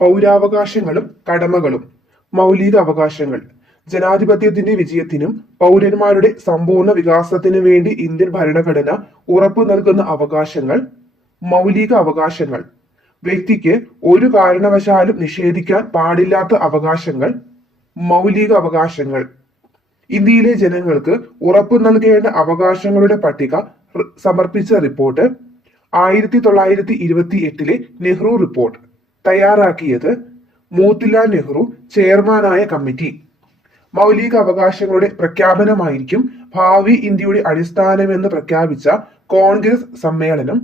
പൗരാവകാശങ്ങളും കടമകളും. മൗലിക അവകാശങ്ങൾ. ജനാധിപത്യത്തിന്റെ വിജയത്തിനും പൗരന്മാരുടെ സമ്പൂർണ്ണ വികാസത്തിനു വേണ്ടി ഇന്ത്യൻ ഭരണഘടന ഉറപ്പു നൽകുന്ന അവകാശങ്ങൾ. മൗലിക അവകാശങ്ങൾ. വ്യക്തിക്ക് ഒരു കാരണവശാലും നിഷേധിക്കാൻ പാടില്ലാത്ത അവകാശങ്ങൾ. മൗലിക അവകാശങ്ങൾ. ഇന്ത്യയിലെ ജനങ്ങൾക്ക് ഉറപ്പു നൽകേണ്ട അവകാശങ്ങളുടെ പട്ടിക സമർപ്പിച്ച റിപ്പോർട്ട്. 1928 നെഹ്റു റിപ്പോർട്ട് തയ്യാറാക്കിയത് മോത്തിലാൽ നെഹ്റു ചെയർമാനായ കമ്മിറ്റി. മൗലിക അവകാശങ്ങളുടെ പ്രഖ്യാപനമായിരിക്കും ഭാവി ഇന്ത്യയുടെ അടിസ്ഥാനമെന്ന് പ്രഖ്യാപിച്ച കോൺഗ്രസ് സമ്മേളനം.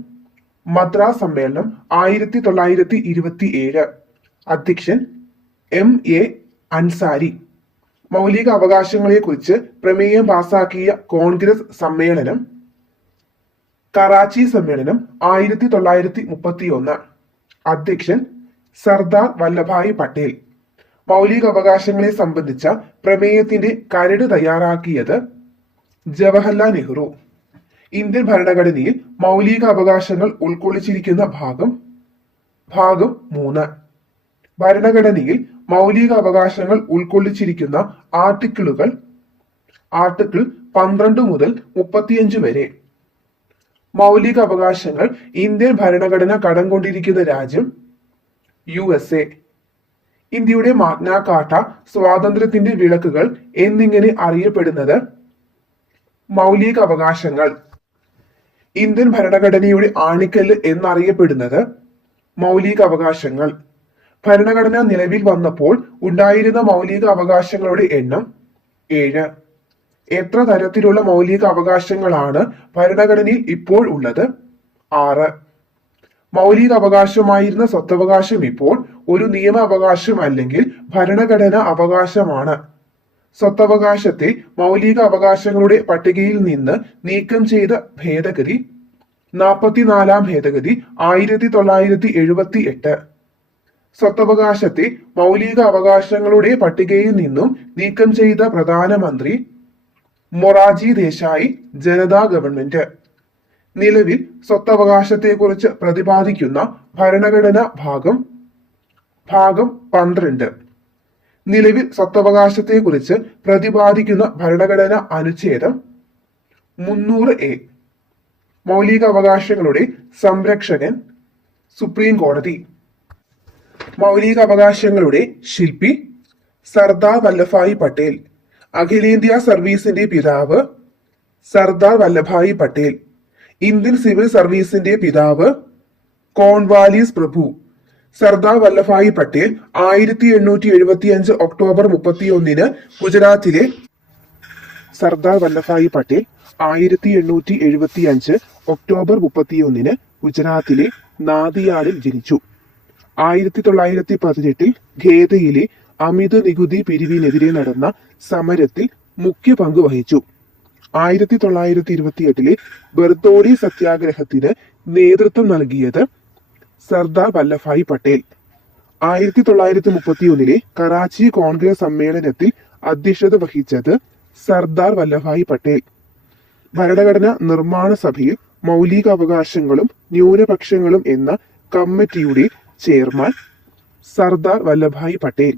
മദ്രാസ് സമ്മേളനം 1927. അധ്യക്ഷൻ MA അൻസാരി. മൗലിക അവകാശങ്ങളെ കുറിച്ച് പ്രമേയം പാസാക്കിയ കോൺഗ്രസ് സമ്മേളനം. കറാച്ചി സമ്മേളനം 1931. അധ്യക്ഷൻ സർദാർ വല്ലഭായ് പട്ടേൽ. മൗലിക അവകാശങ്ങളെ സംബന്ധിച്ച പ്രമേയത്തിന്റെ കരട് തയ്യാറാക്കിയത് ജവഹർലാൽ നെഹ്റു. ഇന്ത്യൻ ഭരണഘടനയിൽ മൗലിക അവകാശങ്ങൾ ഉൾക്കൊള്ളിച്ചിരിക്കുന്ന ഭാഗം. ഭാഗം 3. ഭരണഘടനയിൽ മൗലിക അവകാശങ്ങൾ ഉൾക്കൊള്ളിച്ചിരിക്കുന്ന ആർട്ടിക്കിളുകൾ. ആർട്ടിക്കിൾ 12 മുതൽ 35 വരെ. മൗലിക അവകാശങ്ങൾ ഇന്ത്യൻ ഭരണഘടന കടം കൊണ്ടിരിക്കുന്ന രാജ്യം USA. ഇന്ത്യയുടെ മാഗ്ന കാർട്ട, സ്വാതന്ത്ര്യത്തിന്റെ വിളക്കുകൾ എന്നിങ്ങനെ അറിയപ്പെടുന്നത്. മൗലിക അവകാശങ്ങൾ. ഇന്ത്യൻ ഭരണഘടനയുടെ ആണിക്കല്ല് എന്നറിയപ്പെടുന്നത്. മൗലിക അവകാശങ്ങൾ. ഭരണഘടന നിലവിൽ വന്നപ്പോൾ ഉണ്ടായിരുന്ന മൗലിക അവകാശങ്ങളുടെ എണ്ണം 7. എത്ര തരത്തിലുള്ള മൗലിക അവകാശങ്ങളാണ് ഭരണഘടനയിൽ ഇപ്പോൾ ഉള്ളത്? 6. മൗലിക അവകാശമായിരുന്ന സ്വത്തവകാശം ഇപ്പോൾ ഒരു നിയമ അവകാശം അല്ലെങ്കിൽ ഭരണഘടനാ അവകാശമാണ്. സ്വത്തവകാശത്തെ മൗലിക അവകാശങ്ങളുടെ പട്ടികയിൽ നിന്ന് നീക്കം ചെയ്ത ഭേദഗതി 44-ാം ഭേദഗതി 1978. സ്വത്തവകാശത്തെ മൗലിക അവകാശങ്ങളുടെ പട്ടികയിൽ നിന്നും നീക്കം ചെയ്ത പ്രധാനമന്ത്രി മൊറാർജി ദേശായി ജനതാ ഗവൺമെന്റ്. നിലവിൽ സ്വത്തവകാശത്തെക്കുറിച്ച് പ്രതിപാദിക്കുന്ന ഭരണഘടന ഭാഗം. ഭാഗം 12. നിലവിൽ സ്വത്തവകാശത്തെക്കുറിച്ച് പ്രതിപാദിക്കുന്ന ഭരണഘടന അനുച്ഛേദം 300A. മൗലിക അവകാശങ്ങളുടെ സംരക്ഷകൻ സുപ്രീം കോടതി. മൗലിക അവകാശങ്ങളുടെ ശില്പി സർദാർ വല്ലഭായ് പട്ടേൽ. അഖിലേന്ത്യാ സർവീസിന്റെ പിതാവ് സർദാർ വല്ലഭായ് പട്ടേൽ. ഇന്ത്യൻ സിവിൽ സർവീസിന്റെ പിതാവ് കോൺവാലിസ് പ്രഭു. സർദാർ വല്ലഭായ് പട്ടേൽ 1875 ഒക്ടോബർ 31 ഗുജറാത്തിലെ. സർദാർ വല്ലഭായ് പട്ടേൽ 1875 ഒക്ടോബർ 31 ഗുജറാത്തിലെ നാദിയാടിൽ ജനിച്ചു. 1918 ഖേദയിലെ അമിത നികുതി പിരിവിനെതിരെ നടന്ന സമരത്തിൽ മുഖ്യ പങ്ക് വഹിച്ചു. 1928 ബർദോളി സത്യാഗ്രഹത്തിന് നേതൃത്വം നൽകിയത് സർദാർ വല്ലഭായ് പട്ടേൽ. 1931 കറാച്ചി കോൺഗ്രസ് സമ്മേളനത്തിൽ അധ്യക്ഷത വഹിച്ചത് സർദാർ വല്ലഭായ് പട്ടേൽ. ഭരണഘടനാ നിർമ്മാണ സഭയിൽ മൗലിക അവകാശങ്ങളും ന്യൂനപക്ഷങ്ങളും എന്ന കമ്മിറ്റിയുടെ ചെയർമാൻ സർദാർ വല്ലഭായ് പട്ടേൽ.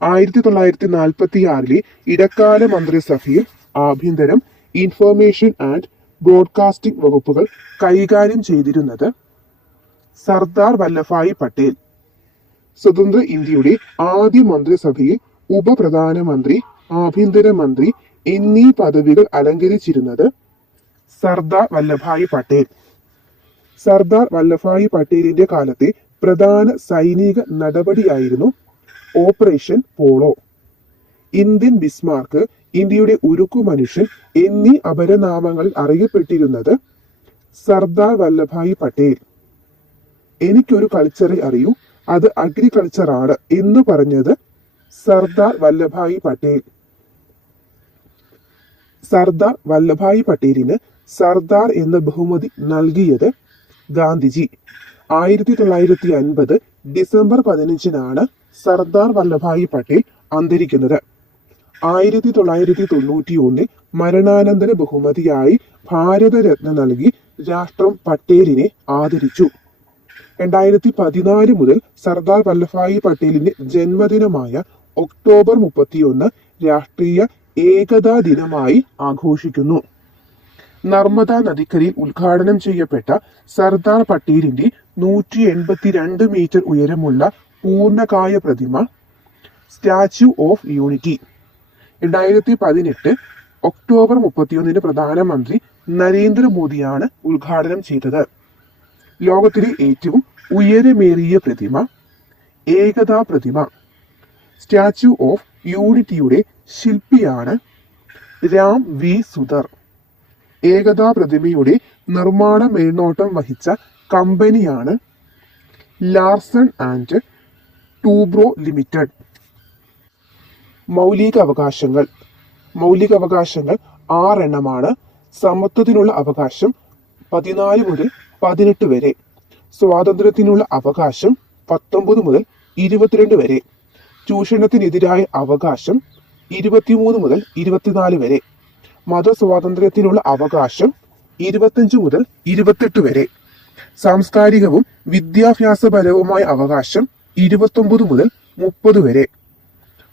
1946 ഇടക്കാല മന്ത്രിസഭയിൽ ആഭ്യന്തരം, ഇൻഫർമേഷൻ ആൻഡ് ബ്രോഡ്കാസ്റ്റിംഗ് വകുപ്പുകൾ കൈകാര്യം ചെയ്തിരുന്നത് സർദാർ വല്ലഭായ് പട്ടേൽ. സ്വതന്ത്ര ഇന്ത്യയുടെ ആദ്യ മന്ത്രിസഭയിൽ ഉപപ്രധാനമന്ത്രി, ആഭ്യന്തരമന്ത്രി എന്നീ പദവികൾ അലങ്കരിച്ചിരുന്നത് സർദാർ വല്ലഭായ് പട്ടേൽ. സർദാർ വല്ലഭായ് പട്ടേലിന്റെ കാലത്തെ പ്രധാന സൈനിക നടപടിയായിരുന്നു ഓപ്പറേഷൻ പോളോ. ഇന്ത്യൻ ബിസ്മാർക്ക്, ഇന്ത്യയുടെ ഉരുക്കു മനുഷ്യൻ എന്നീ അപരനാമങ്ങളിൽ അറിയപ്പെട്ടിരുന്നത് സർദാർ വല്ലഭായ് പട്ടേൽ. എനിക്കൊരു കൾച്ചറെ അറിയൂ, അത് അഗ്രികൾച്ചർ ആണ് എന്ന് പറഞ്ഞത് സർദാർ വല്ലഭായ് പട്ടേൽ. സർദാർ വല്ലഭായ് പട്ടേലിന് സർദാർ എന്ന ബഹുമതി നൽകിയത് ഗാന്ധിജി. 1950 ഡിസംബർ 15 സർദാർ വല്ലഭായ് പട്ടേൽ അന്തരിക്കുന്നത്. 1991 മരണാനന്തര ബഹുമതിയായി ഭാരതരത്ന നൽകി രാഷ്ട്രം പട്ടേലിനെ ആദരിച്ചു. 2014 മുതൽ സർദാർ വല്ലഭായി പട്ടേലിന്റെ ജന്മദിനമായ ഒക്ടോബർ 31 രാഷ്ട്രീയ ഏകതാ ദിനമായി ആഘോഷിക്കുന്നു. നർമ്മദ നദിക്കരയിൽ ഉദ്ഘാടനം ചെയ്യപ്പെട്ട സർദാർ പട്ടേലിന്റെ 182 മീറ്റർ ഉയരമുള്ള പൂർണ്ണകായ പ്രതിമ സ്റ്റാച്യു ഓഫ് യൂണിറ്റി 2018 ഒക്ടോബർ 31 പ്രധാനമന്ത്രി നരേന്ദ്രമോദിയാണ് ഉദ്ഘാടനം ചെയ്തത്. ലോകത്തിലെ ഏറ്റവും ഉയരമേറിയ പ്രതിമ ഏകതാ പ്രതിമ സ്റ്റാച്യു ഓഫ് യൂണിറ്റിയുടെ ശില്പിയാണ് രാം വി സുധർ. ഏകതാ പ്രതിമയുടെ നിർമ്മാണ മേൽനോട്ടം വഹിച്ച കമ്പനിയാണ് ലാർസൺ ആൻഡ് ടൂബ്രോ ലിമിറ്റഡ്. മൗലിക അവകാശങ്ങൾ 6 എണ്ണമാണ്. സമത്വത്തിനുള്ള അവകാശം 14 മുതൽ 18 വരെ, സ്വാതന്ത്ര്യത്തിനുള്ള അവകാശം 19 മുതൽ 22 വരെ, ചൂഷണത്തിനെതിരായ അവകാശം 23 മുതൽ 24 വരെ, മതസ്വാതന്ത്ര്യത്തിനുള്ള അവകാശം 25 മുതൽ 28 വരെ, സാംസ്കാരികവും വിദ്യാഭ്യാസപരവുമായ അവകാശം 29 മുതൽ 30 വരെ,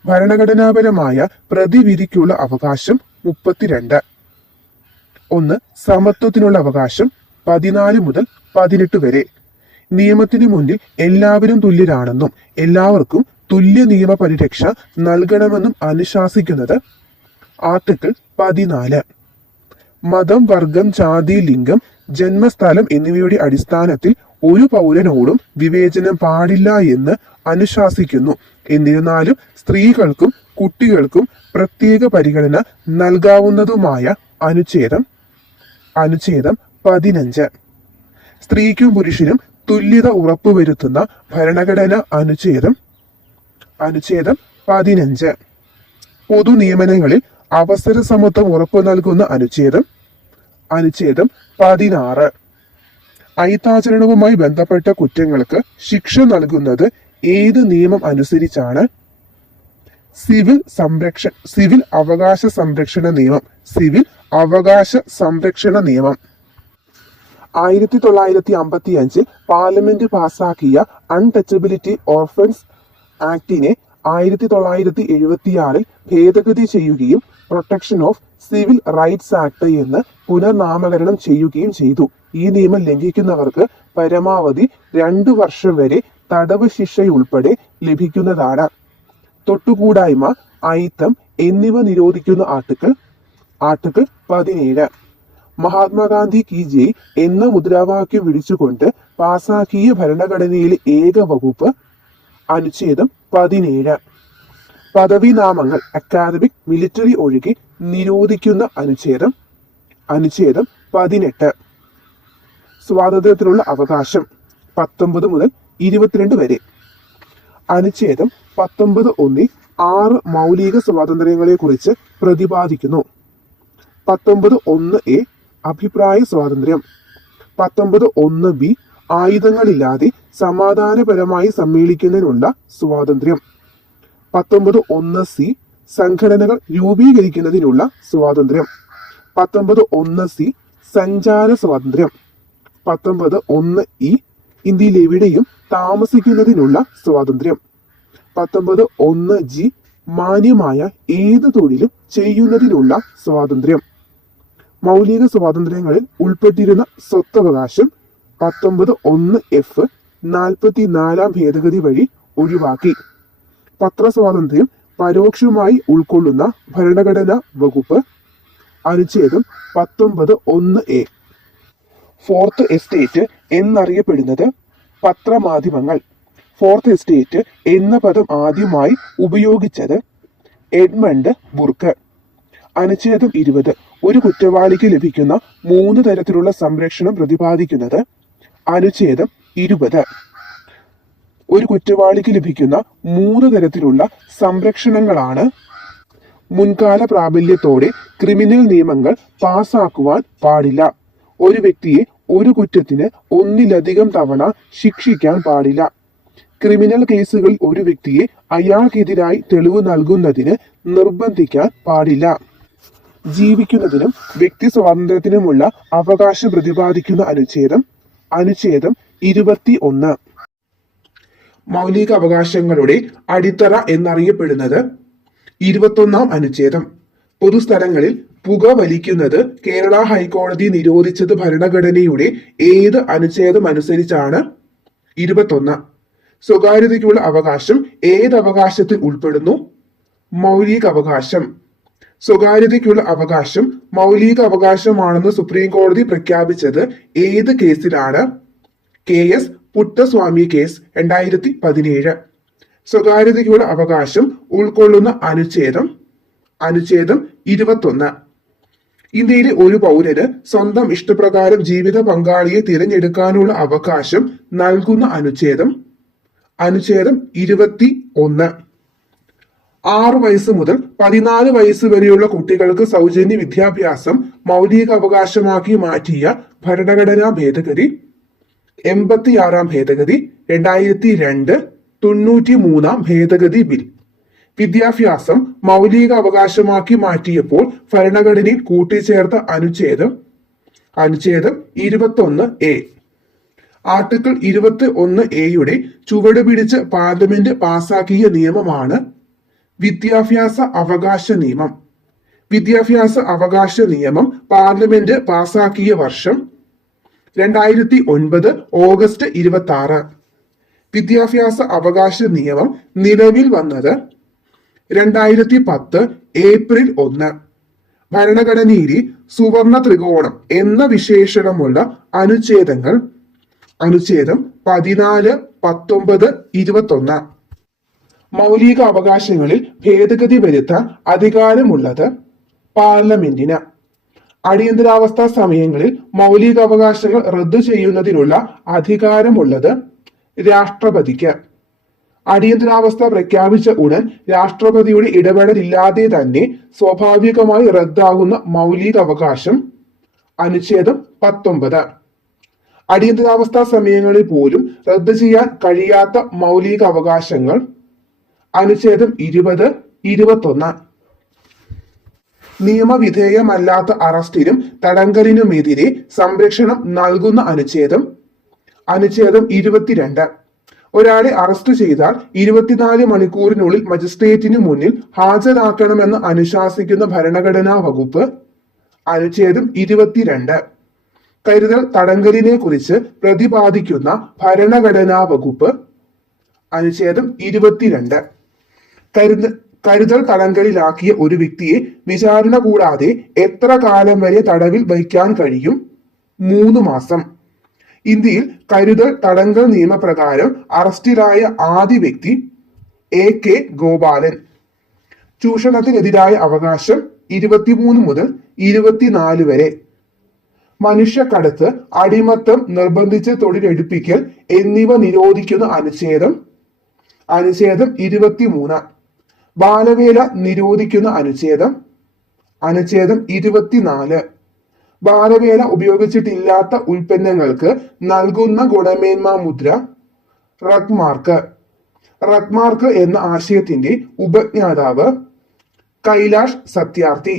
ഭരണഘടനാപരമായ പ്രതിവിധിക്കുള്ള അവകാശം 32. സമത്വത്തിനുള്ള അവകാശം 14 മുതൽ 18 വരെ. നിയമത്തിന് മുന്നിൽ എല്ലാവരും തുല്യരാണെന്നും എല്ലാവർക്കും തുല്യ നിയമ പരിരക്ഷ നൽകണമെന്നും അനുശാസിക്കുന്നത് ആർട്ടിക്കിൾ 14. മതം, വർഗം, ജാതി, ലിംഗം, ജന്മസ്ഥലം എന്നിവയുടെ അടിസ്ഥാനത്തിൽ ഒരു പൗരനോടും വിവേചനം പാടില്ല എന്ന് അനുശാസിക്കുന്നു. എന്നിരുന്നാലും സ്ത്രീകൾക്കും കുട്ടികൾക്കും പ്രത്യേക പരിഗണന നൽകാവുന്നതുമായ അനുച്ഛേദം 15. സ്ത്രീക്കും പുരുഷനും തുല്യത ഉറപ്പുവരുത്തുന്ന ഭരണഘടന അനുച്ഛേദം 15. പൊതു നിയമനങ്ങളിൽ അവസര സമത്വം ഉറപ്പു നൽകുന്ന അനുച്ഛേദം 16. അയിത്താചരണവുമായി ബന്ധപ്പെട്ട കുറ്റങ്ങൾക്ക് ശിക്ഷ നൽകുന്നത് ഏത് നിയമം അനുസരിച്ചാണ്? സിവിൽ അവകാശ സംരക്ഷണ നിയമം 1955 പാർലമെന്റ് പാസാക്കിയ അൺടച്ചബിലിറ്റി ഓർഫൻസ് ആക്ടിനെ 1976 ഭേദഗതി ചെയ്യുകയും protection of civil rights act എന്ന് പുനർനാമകരണം ചെയ്യുകയും ചെയ്തു. ഈ നിയമം ലംഘിക്കുന്നവർക്ക് പരമാവധി 2 വർഷം വരെ തടവ് ശിക്ഷയുൾപ്പെടെ ലഭിക്കുന്നതാണ്. തൊട്ടുകൂടായ്മ, അയിത്തം എന്നിവ നിരോധിക്കുന്ന ആർട്ടിക്കിൾ 17. മഹാത്മാഗാന്ധി കി ജയ് എന്ന മുദ്രാവാക്യം വിളിച്ചുകൊണ്ട് പാസാക്കിയ ഭരണഘടനയിലെ ഏക വകുപ്പ് അനുച്ഛേദം 17. പദവി നാമങ്ങൾ അക്കാദമിക്, മിലിറ്ററി ഒഴികെ നിരോധിക്കുന്ന അനുച്ഛേദം 18. സ്വാതന്ത്ര്യത്തിനുള്ള അവകാശം 19 മുതൽ 22 വരെ. അനുച്ഛേദം 19(1) 6 മൗലിക സ്വാതന്ത്ര്യങ്ങളെ കുറിച്ച് പ്രതിപാദിക്കുന്നു. 19(1)(a) അഭിപ്രായ സ്വാതന്ത്ര്യം. 19(1)(b) ആയുധങ്ങളില്ലാതെ സമാധാനപരമായി സമ്മേളിക്കുന്നതിനുള്ള സ്വാതന്ത്ര്യം. 19(1)(c) സംഘടനകൾ രൂപീകരിക്കുന്നതിനുള്ള സ്വാതന്ത്ര്യം. 19(1)(c) സഞ്ചാര സ്വാതന്ത്ര്യം. 19(1)(e) ഇന്ത്യയിൽ എവിടെയും താമസിക്കുന്നതിനുള്ള സ്വാതന്ത്ര്യം. 19(1)(g) മാന്യമായ ഏത് തൊഴിലും ചെയ്യുന്നതിനുള്ള സ്വാതന്ത്ര്യം. മൗലിക സ്വാതന്ത്ര്യങ്ങളിൽ ഉൾപ്പെട്ടിരുന്ന സ്വത്തവകാശം 19(1)(f) 44 ഭേദഗതി വഴി ഒഴിവാക്കി. പത്രസ്വാതന്ത്ര്യം പരോക്ഷമായി ഉൾക്കൊള്ളുന്ന ഭരണഘടനാ വകുപ്പ് അനുച്ഛേദം 19(1)(a). ഫോർത്ത് എസ്റ്റേറ്റ് എന്നറിയപ്പെടുന്നത് പത്രമാധ്യമങ്ങൾ. ഫോർത്ത് എസ്റ്റേറ്റ് എന്ന പദം ആദ്യമായി ഉപയോഗിച്ചത് എഡ്മണ്ട് ബുർക്ക്. അനുച്ഛേദം 20 ഒരു കുറ്റവാളിക്ക് ലഭിക്കുന്ന 3 തരത്തിലുള്ള സംരക്ഷണം പ്രതിപാദിക്കുന്നത് അനുച്ഛേദം 20. ഒരു കുറ്റവാളിക്ക് ലഭിക്കുന്ന 3 തരത്തിലുള്ള സംരക്ഷണങ്ങളാണ്: മുൻകാല പ്രാബല്യത്തോടെ ക്രിമിനൽ നിയമങ്ങൾ പാസാക്കുവാൻ പാടില്ല, ഒരു വ്യക്തിയെ ഒരു കുറ്റത്തിന് 1-ലധികം തവണ ശിക്ഷിക്കാൻ പാടില്ല, ക്രിമിനൽ കേസുകളിൽ ഒരു വ്യക്തിയെ അയാൾക്കെതിരായി തെളിവ് നൽകുന്നതിന് നിർബന്ധിക്കാൻ പാടില്ല, ജീവിക്കുന്നതിനും വ്യക്തി സ്വാതന്ത്ര്യത്തിനുമുള്ള അവകാശം പ്രതിപാദിക്കുന്ന അനുച്ഛേദം 21. മൗലിക അവകാശങ്ങളുടെ അടിത്തറ എന്നറിയപ്പെടുന്നത് 21-ാം അനുച്ഛേദം. പൊതുസ്ഥലങ്ങളിൽ പുക വലിക്കുന്നത് കേരള ഹൈക്കോടതി നിരോധിച്ചത് ഭരണഘടനയുടെ ഏത് അനുച്ഛേദം അനുസരിച്ചാണ്? 21. സ്വകാര്യതയ്ക്കുള്ള അവകാശം ഏത് അവകാശത്തിൽ ഉൾപ്പെടുന്നു? മൗലിക അവകാശം. സ്വകാര്യതയ്ക്കുള്ള അവകാശം മൗലിക അവകാശമാണെന്ന് സുപ്രീം കോടതി പ്രഖ്യാപിച്ചത് ഏത് കേസിലാണ്? KS Puttaswamy case 2017. സ്വകാര്യതയ്ക്കുള്ള അവകാശം ഉൾക്കൊള്ളുന്ന അനുച്ഛേദം 21. ഇന്ത്യയിലെ ഒരു പൗരന് സ്വന്തം ഇഷ്ടപ്രകാരം ജീവിത പങ്കാളിയെ തിരഞ്ഞെടുക്കാനുള്ള അവകാശം നൽകുന്ന അനുച്ഛേദം 21. 6 വയസ്സ് മുതൽ 14 വയസ്സ് വരെയുള്ള കുട്ടികൾക്ക് സൗജന്യ വിദ്യാഭ്യാസം മൗലിക അവകാശമാക്കി മാറ്റിയ ഭരണഘടനാ ഭേദഗതി 86-ാം ഭേദഗതി, 2002 93-ാം ഭേദഗതി ബിൽ. വിദ്യാഭ്യാസം മൗലിക അവകാശമാക്കി മാറ്റിയപ്പോൾ ഭരണഘടനയിൽ കൂട്ടിച്ചേർത്ത അനുച്ഛേദം 21A. ആർട്ടിക്കിൾ 21A ചുവട് പിടിച്ച് പാർലമെന്റ് പാസാക്കിയ നിയമമാണ് വിദ്യാഭ്യാസ അവകാശ നിയമം. വിദ്യാഭ്യാസ അവകാശ നിയമം പാർലമെന്റ് പാസാക്കിയ വർഷം 2009 ഓഗസ്റ്റ് 26. വിദ്യാഭ്യാസ അവകാശ നിയമം നിലവിൽ വന്നത് 2010 ഏപ്രിൽ 1. ഭരണഘടനയിലെ സുവർണ ത്രികോണം എന്ന വിശേഷണമുള്ള അനുച്ഛേദങ്ങൾ അനുച്ഛേദം 14, 19, 21. മൗലിക അവകാശങ്ങളിൽ ഭേദഗതി വരുത്താൻ അധികാരമുള്ളത് പാർലമെന്റിന്. അടിയന്തരാവസ്ഥാ സമയങ്ങളിൽ മൗലിക അവകാശങ്ങൾ റദ്ദു ചെയ്യുന്നതിനുള്ള അധികാരമുള്ളത് രാഷ്ട്രപതിക്ക്. അടിയന്തരാവസ്ഥ പ്രഖ്യാപിച്ച ഉടൻ രാഷ്ട്രപതിയുടെ ഇടപെടലില്ലാതെ തന്നെ സ്വാഭാവികമായി റദ്ദാകുന്ന മൗലിക അവകാശം അനുച്ഛേദം 19. അടിയന്തരാവസ്ഥാ സമയങ്ങളിൽ പോലും റദ്ദു ചെയ്യാൻ കഴിയാത്ത മൗലിക അവകാശങ്ങൾ അനുച്ഛേദം 20, 21. നിയമവിധേയമല്ലാത്ത അറസ്റ്റിനും തടങ്കലിനുമെതിരെ സംരക്ഷണം നൽകുന്ന അനുച്ഛേദം 22. ഒരാളെ അറസ്റ്റ് ചെയ്താൽ 24 മണിക്കൂറിനുള്ളിൽ മജിസ്ട്രേറ്റിനു മുന്നിൽ ഹാജരാക്കണമെന്ന് അനുശാസിക്കുന്ന ഭരണഘടനാ വകുപ്പ് അനുച്ഛേദം 22. കരുതൽ തടങ്കലിനെ കുറിച്ച് പ്രതിപാദിക്കുന്ന ഭരണഘടനാ വകുപ്പ് അനുച്ഛേദം 22. കരുതൽ തടങ്കലിലാക്കിയ ഒരു വ്യക്തിയെ വിചാരണ കൂടാതെ എത്ര കാലം വരെ തടവിൽ വയ്ക്കാൻ കഴിയും? 3 മാസം. ഇന്ത്യയിൽ കരുതൽ തടങ്കൽ നിയമപ്രകാരം അറസ്റ്റിലായ ആദ്യ വ്യക്തി AK ഗോപാലൻ. ചൂഷണത്തിനെതിരായ അവകാശം 23 മുതൽ 24 വരെ. മനുഷ്യക്കടത്ത്, അടിമത്തം, നിർബന്ധിച്ച് തൊഴിലെടുപ്പിക്കൽ എന്നിവ നിരോധിക്കുന്ന അനുച്ഛേദം 23. ബാലവേല നിരോധിക്കുന്ന അനുച്ഛേദം 24. ബാലവേല ഉപയോഗിച്ചിട്ടില്ലാത്ത ഉൽപ്പന്നങ്ങൾക്ക് നൽകുന്ന ഗുണമേന്മാ മുദ്ര റഗ്മാർക്ക്. റഗ്മാർക്ക് എന്ന ആശയത്തിന്റെ ഉപജ്ഞാതാവ് കൈലാഷ് സത്യാർത്ഥി.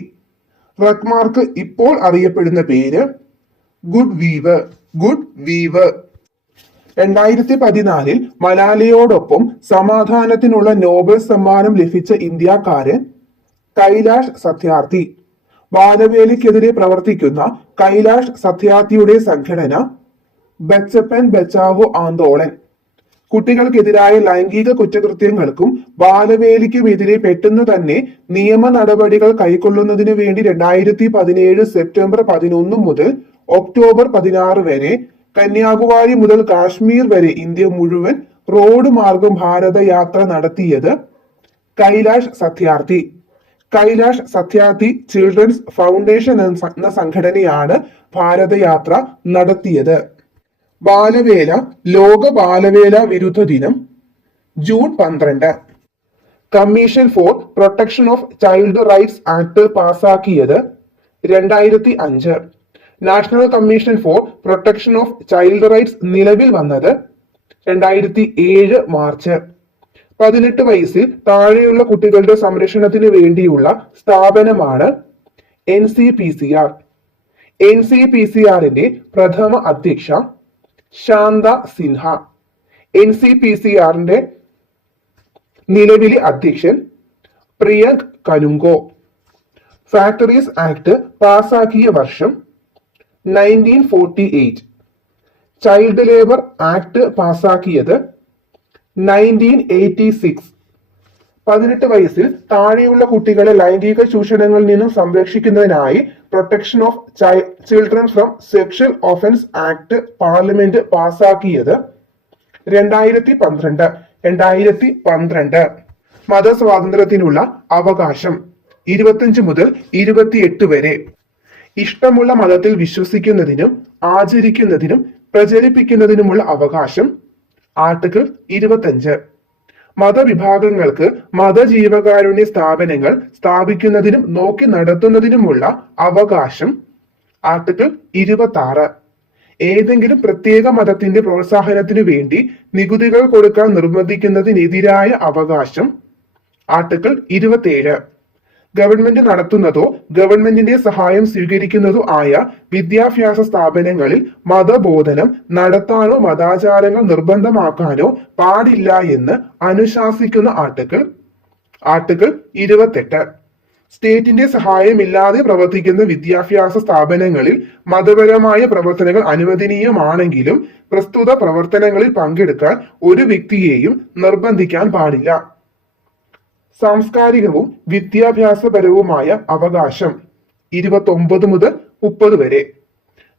റഗ്മാർക്ക് ഇപ്പോൾ അറിയപ്പെടുന്ന പേര് ഗുഡ് വീവ്. 2014 മലാലയോടൊപ്പം സമാധാനത്തിനുള്ള നോബൽ സമ്മാനം ലഭിച്ച ഇന്ത്യക്കാരൻ കൈലാഷ് സത്യാർത്ഥി. ബാലവേലയ്ക്കെതിരെ പ്രവർത്തിക്കുന്ന കൈലാഷ് സത്യാർത്ഥിയുടെ സംഘടന ബച്ചപ്പൻ ബച്ചാവോ ആന്തോളൻ. കുട്ടികൾക്കെതിരായ ലൈംഗിക കുറ്റകൃത്യങ്ങൾക്കും ബാലവേലയ്ക്കുമെതിരെ പെട്ടെന്ന് തന്നെ നിയമ നടപടികൾ കൈക്കൊള്ളുന്നതിന് വേണ്ടി 2017 സെപ്റ്റംബർ 11 മുതൽ ഒക്ടോബർ 16 വരെ കന്യാകുമാരി മുതൽ കാശ്മീർ വരെ ഇന്ത്യ മുഴുവൻ റോഡ് മാർഗം ഭാരതയാത്ര നടത്തിയത് കൈലാഷ് സത്യാർത്ഥി. കൈലാഷ് സത്യാർത്ഥി ചിൽഡ്രൻസ് ഫൗണ്ടേഷൻ എന്ന സംഘടനയാണ് ഭാരതയാത്ര നടത്തിയത്. ബാലവേല, ലോക ബാലവേല വിരുദ്ധ ദിനം June 12. Commission for protection of child rights act പാസാക്കിയത് 2005. National commission for protection of child rights നിലവിൽ വന്നത് 2007 മാർച്ച്. 18 വയസ്സിൽ താഴെയുള്ള കുട്ടികളുടെ സംരക്ഷണത്തിന് വേണ്ടിയുള്ള സ്ഥാപനമാണ് NCPCR. NCPCRന്റെ പ്രഥമ അധ്യക്ഷ ശാന്ത സിൻഹ. NCPCRന്റെ നിലവിലെ അധ്യക്ഷൻ പ്രിയങ്ക് കനുങ്കോ. ഫാക്ടറീസ് ആക്ട് പാസാക്കിയ വർഷം 1948. ചൈൽഡ് ലേബർ ആക്ട് പാസാക്കിയത് 1986. 18 വയസ്സിൽ താഴെയുള്ള കുട്ടികളെ ലൈംഗിക ചൂഷണങ്ങളിൽ നിന്നും സംരക്ഷിക്കുന്നതിനായി protection of children from sexual offence act parliament പാസാക്കിയത് 2012. മതസ്വാതന്ത്ര്യത്തിനുള്ള അവകാശം 25 മുതൽ 28 വരെ. ഇഷ്ടമുള്ള മതത്തിൽ വിശ്വസിക്കുന്നതിനും ആചരിക്കുന്നതിനും പ്രചരിപ്പിക്കുന്നതിനുമുള്ള അവകാശം ആർട്ടിക്കിൾ 25. മതവിഭാഗങ്ങൾക്ക് മതജീവകാരുണ്യ സ്ഥാപനങ്ങൾ സ്ഥാപിക്കുന്നതിനും നോക്കി നടത്തുന്നതിനുമുള്ള അവകാശം ആർട്ടിക്കിൾ 26. ഏതെങ്കിലും പ്രത്യേക മതത്തിന്റെ പ്രോത്സാഹനത്തിനു വേണ്ടി നികുതികൾ കൊടുക്കാൻ നിർബന്ധിക്കുന്നതിനെതിരായ അവകാശം ആർട്ടിക്കിൾ 27. ഗവൺമെന്റ് നടത്തുന്നതോ ഗവൺമെന്റിന്റെ സഹായം സ്വീകരിക്കുന്നതോ ആയ വിദ്യാഭ്യാസ സ്ഥാപനങ്ങളിൽ മതബോധനം നടത്താനോ മതാചാരങ്ങൾ നിർബന്ധമാക്കാനോ പാടില്ല എന്ന് അനുശാസിക്കുന്ന ആർട്ടിക്കിൾ 28. സ്റ്റേറ്റിന്റെ സഹായമില്ലാതെ പ്രവർത്തിക്കുന്ന വിദ്യാഭ്യാസ സ്ഥാപനങ്ങളിൽ മതപരമായ പ്രവർത്തനങ്ങൾ അനുവദനീയമാണെങ്കിലും പ്രസ്തുത പ്രവർത്തനങ്ങളിൽ പങ്കെടുക്കാൻ ഒരു വ്യക്തിയെയും നിർബന്ധിക്കാൻ പാടില്ല. സാംസ്കാരികവും വിദ്യാഭ്യാസപരവുമായ അവകാശം 29 മുതൽ 30 വരെ.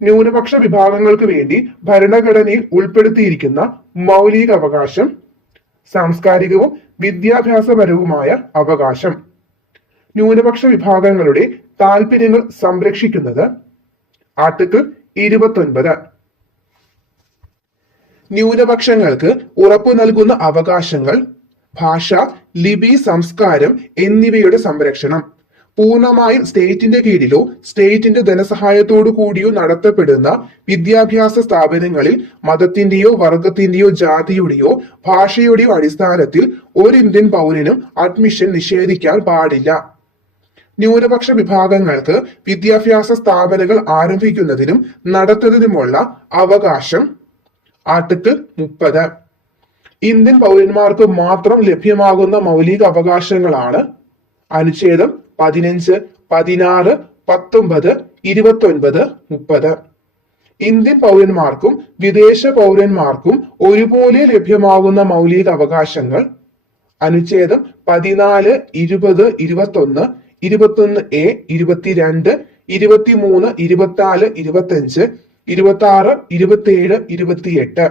ന്യൂനപക്ഷ വിഭാഗങ്ങൾക്ക് വേണ്ടി ഭരണഘടനയിൽ ഉൾപ്പെടുത്തിയിരിക്കുന്ന മൗലിക അവകാശം സാംസ്കാരികവും വിദ്യാഭ്യാസപരവുമായ അവകാശം. ന്യൂനപക്ഷ വിഭാഗങ്ങളുടെ താൽപര്യങ്ങൾ സംരക്ഷിക്കുന്നത് ആർട്ടിക്കിൾ 29. ന്യൂനപക്ഷങ്ങൾക്ക് ഉറപ്പു നൽകുന്ന അവകാശങ്ങൾ ഭാഷ, ലിപി, സംസ്കാരം എന്നിവയുടെ സംരക്ഷണം. പൂർണ്ണമായും സ്റ്റേറ്റിന്റെ കീഴിലോ സ്റ്റേറ്റിന്റെ ധനസഹായത്തോടു കൂടിയോ നടത്തപ്പെടുന്ന വിദ്യാഭ്യാസ സ്ഥാപനങ്ങളിൽ മതത്തിന്റെയോ വർഗത്തിന്റെയോ ജാതിയുടെയോ ഭാഷയുടെയോ അടിസ്ഥാനത്തിൽ ഒരു ഇന്ത്യൻ പൗരനും അഡ്മിഷൻ നിഷേധിക്കാൻ പാടില്ല. ന്യൂനപക്ഷ വിഭാഗങ്ങൾക്ക് വിദ്യാഭ്യാസ സ്ഥാപനങ്ങൾ ആരംഭിക്കുന്നതിനും നടത്തുന്നതിനുമുള്ള അവകാശം ആർട്ടിക്കിൾ 30. ഇന്ത്യൻ പൗരന്മാർക്ക് മാത്രം ലഭ്യമാകുന്ന മൗലിക അവകാശങ്ങളാണ് അനുച്ഛേദം 15, 16, 19, 29, 30. ഇന്ത്യൻ പൗരന്മാർക്കും വിദേശ പൗരന്മാർക്കും ഒരുപോലെ ലഭ്യമാകുന്ന മൗലിക അവകാശങ്ങൾ അനുച്ഛേദം 14, 20, 21, 21A, 22, 23, 24, 25, 26, 27, 28.